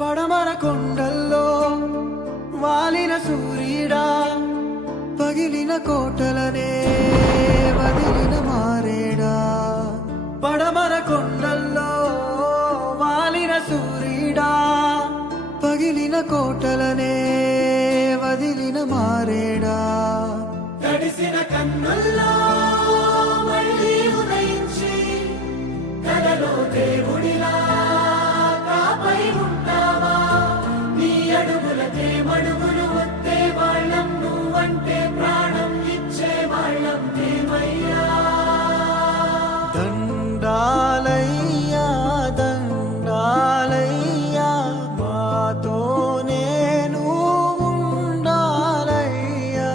పడమర కొండల్లో వాలిన సూర్యుడా, పగిలిన కోటలనే వదిలిన మారేడా. పడమర కొండల్లో వాలిన సూర్యుడా, పగిలిన కోటలనే వదిలిన మారేడా. తడిసిన కన్నుల్లో మళ్ళీ ఉదయించి కలలో దేవుడిలా కాపై ఉంటావా. నీ అడుగులకే మడుగులు వస్తే వాళ్ళం, నువ్వంటే ప్రాణం ఇచ్చే వాళ్ళం ఏమయ్యా. దండాలయ్యా దండాలయ్యా, మాతోనే నువ్వు ఉండాలయ్యా.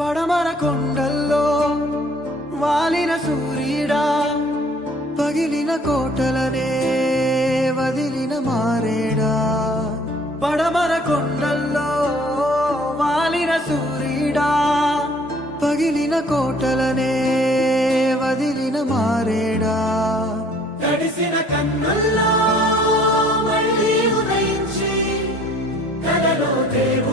పడమర కొండల్లో వాలిన సూర్యుడా, పగిలిన కోటలనే వదిలిన మారేడా. పడమర కొండల్లో వాలిన సూర్యుడా, పగిలిన కోటలనే వదిలిన మారేడా. తడిసిన కన్నుల్లో మళ్ళీ ఉదయించి కలలో దేవుడిలా